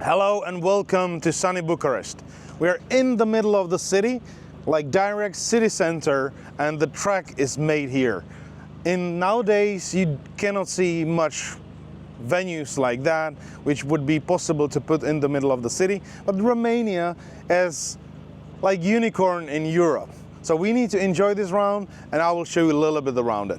Hello and welcome to sunny Bucharest. We are in the middle of the city, like direct city center, and the track is made here. Nowadays you cannot see much venues like that, which would be possible to put in the middle of the city, but Romania is like unicorn in Europe. So we need to enjoy this round, and I will show you a little bit around it.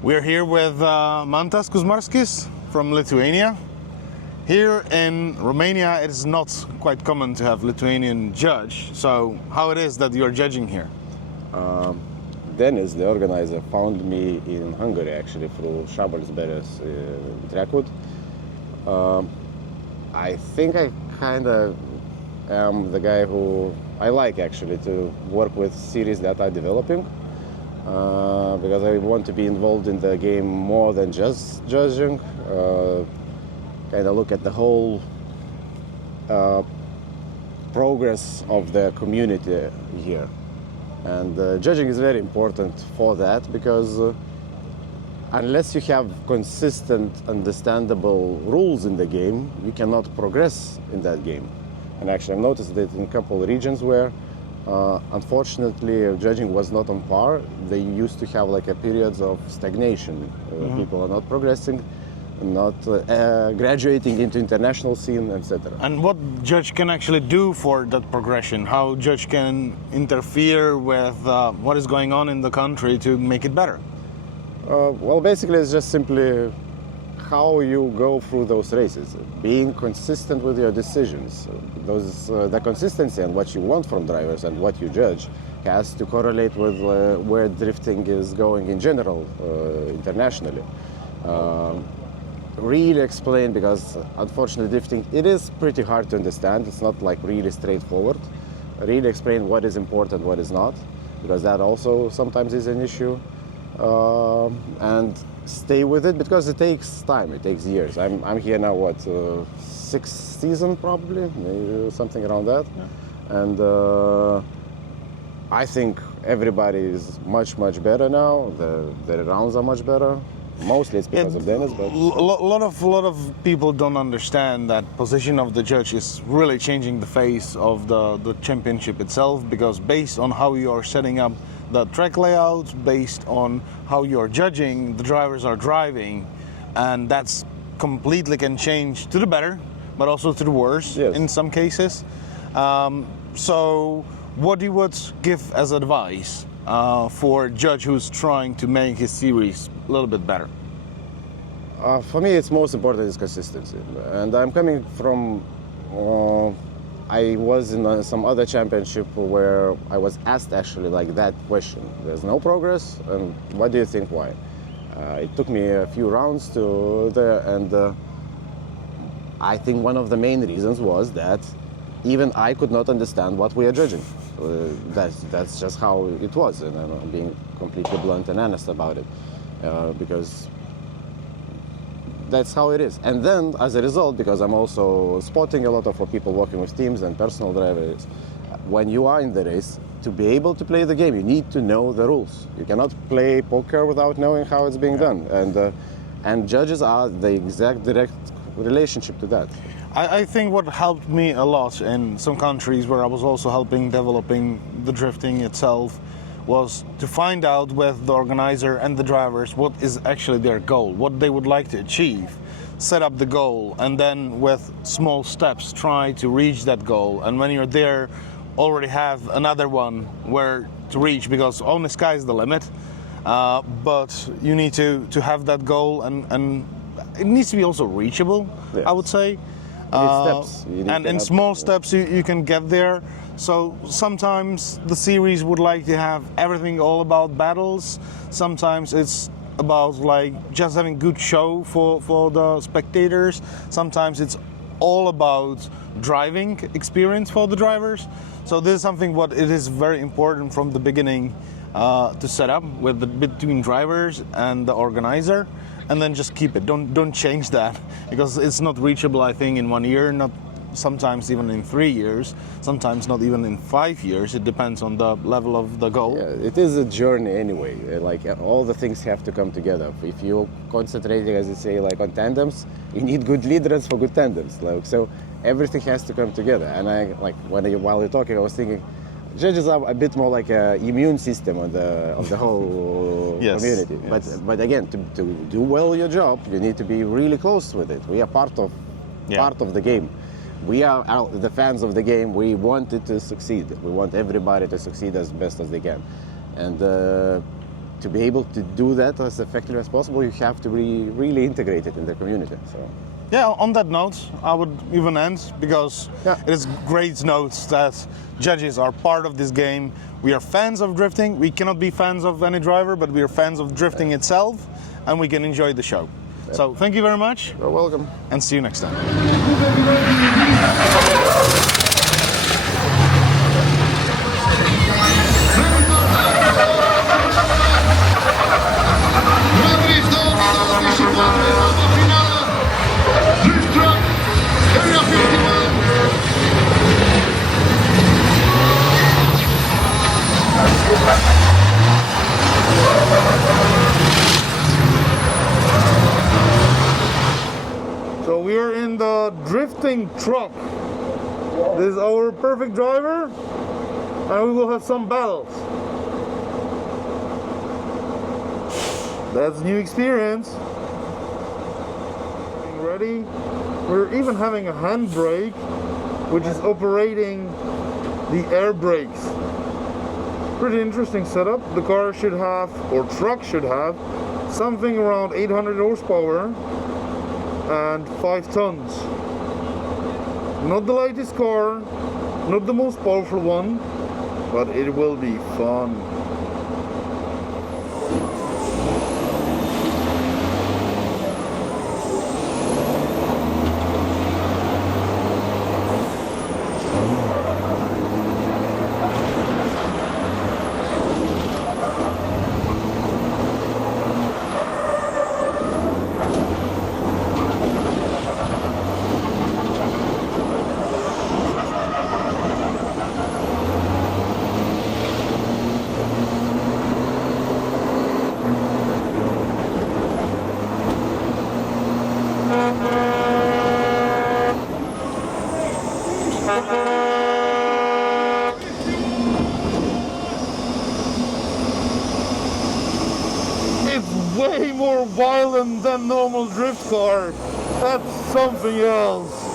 We're here with Mantas Kuzmarskis from Lithuania. Here in Romania, it is not quite common to have Lithuanian judge. So how it is that you're judging here? Dennis, the organizer, found me in Hungary actually through Szabolcs-Beres Driftheads. I think I kind of am the guy who I like actually to work with series that are developing. Because I want to be involved in the game more than just judging, kind of look at the whole progress of the community here. And judging is very important for that, because unless you have consistent, understandable rules in the game, you cannot progress in that game. And actually I've noticed that in a couple of regions where unfortunately, judging was not on par. They used to have like a periods of stagnation. People are not progressing, not graduating into international scene, etc. And what judge can actually do for that progression? How judge can interfere with what is going on in the country to make it better? Well, basically, it's just simply how you go through those races, being consistent with your decisions. The consistency and what you want from drivers and what you judge has to correlate with where drifting is going in general, internationally. Really explain, because unfortunately drifting, it is pretty hard to understand. It's not like really straightforward. Really explain what is important, what is not, because that also sometimes is an issue. And stay with it, because it takes time, it takes years. I'm here now, what, sixth season probably, maybe something around that. Yeah. And I think everybody is much better now. The rounds are much better. Mostly it's because of Dennis, but... A lot of people don't understand that position of the judge is really changing the face of the championship itself, because based on how you are setting up the track layout, based on how you're judging the drivers are driving, and that's completely can change to the better, but also to the worse Yes. in some cases. So what you would give as advice for a judge who's trying to make his series a little bit better? For me, it's most important is consistency. And I'm coming from, I was in some other championship where I was asked actually like that question. There's no progress, and what do you think why? It took me a few rounds to there, and I think one of the main reasons was that even I could not understand what we are judging. That's just how it was, and I'm being completely blunt and honest about it, because that's how it is. And then, as a result, because I'm also spotting a lot of people working with teams and personal drivers, when you are in the race, to be able to play the game, you need to know the rules. You cannot play poker without knowing how it's being done. And judges are the exact direct relationship to that. I think what helped me a lot in some countries where I was also helping developing the drifting itself was to find out with the organizer and the drivers what is actually their goal, what they would like to achieve, set up the goal, and then with small steps try to reach that goal. And when you're there, already have another one where to reach, because only sky is the limit. But you need to have that goal, and it needs to be also reachable, Yes. I would say. Steps. You need And to in have- small steps you can get there. So sometimes the series would like to have everything all about battles. Sometimes it's about like just having good show for the spectators. Sometimes it's all about driving experience for the drivers. So this is something what it is very important from the beginning to set up with the between drivers and the organizer, and then just keep it. Don't change that, because it's not reachable, I think, in 1 year, not sometimes even in 3 years, sometimes not even in 5 years. It depends on the level of the goal. Yeah, it is a journey anyway. Like all the things have to come together. If you're concentrating, as you say, like on tandems, you need good leaders for good tandems. Like so, everything has to come together. And I like while you're talking, I was thinking, judges are a bit more like an immune system of the whole Yes, community. yes. But again, to do well your job, you need to be really close with it. We are part of the game. We are the fans of the game. We want it to succeed. We want everybody to succeed as best as they can. And to be able to do that as effectively as possible, you have to be really integrated in the community. So. Yeah, on that note, I would even end, because Yeah. it is great to note that judges are part of this game. We are fans of drifting. We cannot be fans of any driver, but we are fans of drifting itself, and we can enjoy the show. So thank you very much, You're welcome. and see you next time. So we are in the drifting truck. This is our perfect driver, and we will have some battles. That's a new experience. Ready? We're even having a handbrake, which is operating the air brakes. Pretty interesting setup. The car should have, or truck should have, something around 800 horsepower and 5 tons. Not the lightest car, not the most powerful one, but it will be fun. It's way more violent than normal drift car. That's something else.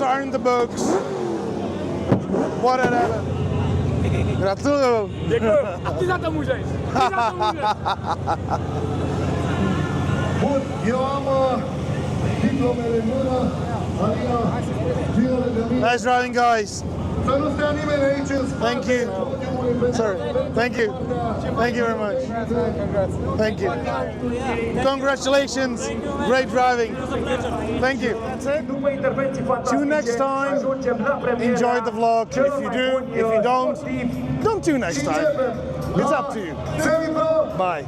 Are in the books. What a level. Gratuluję. Dziękuję. A ty za to możesz. Bun, eu am diplomele în mână, adică firele de mine. Nice driving, guys. Să nu stea nimeni aici în spate. Thank you. Sorry. Thank you. Thank you very much. Thank you. Congratulations. Great driving. Thank you. Tune next time. Enjoy the vlog. If you do, if you don't tune next time. It's up to you. Bye.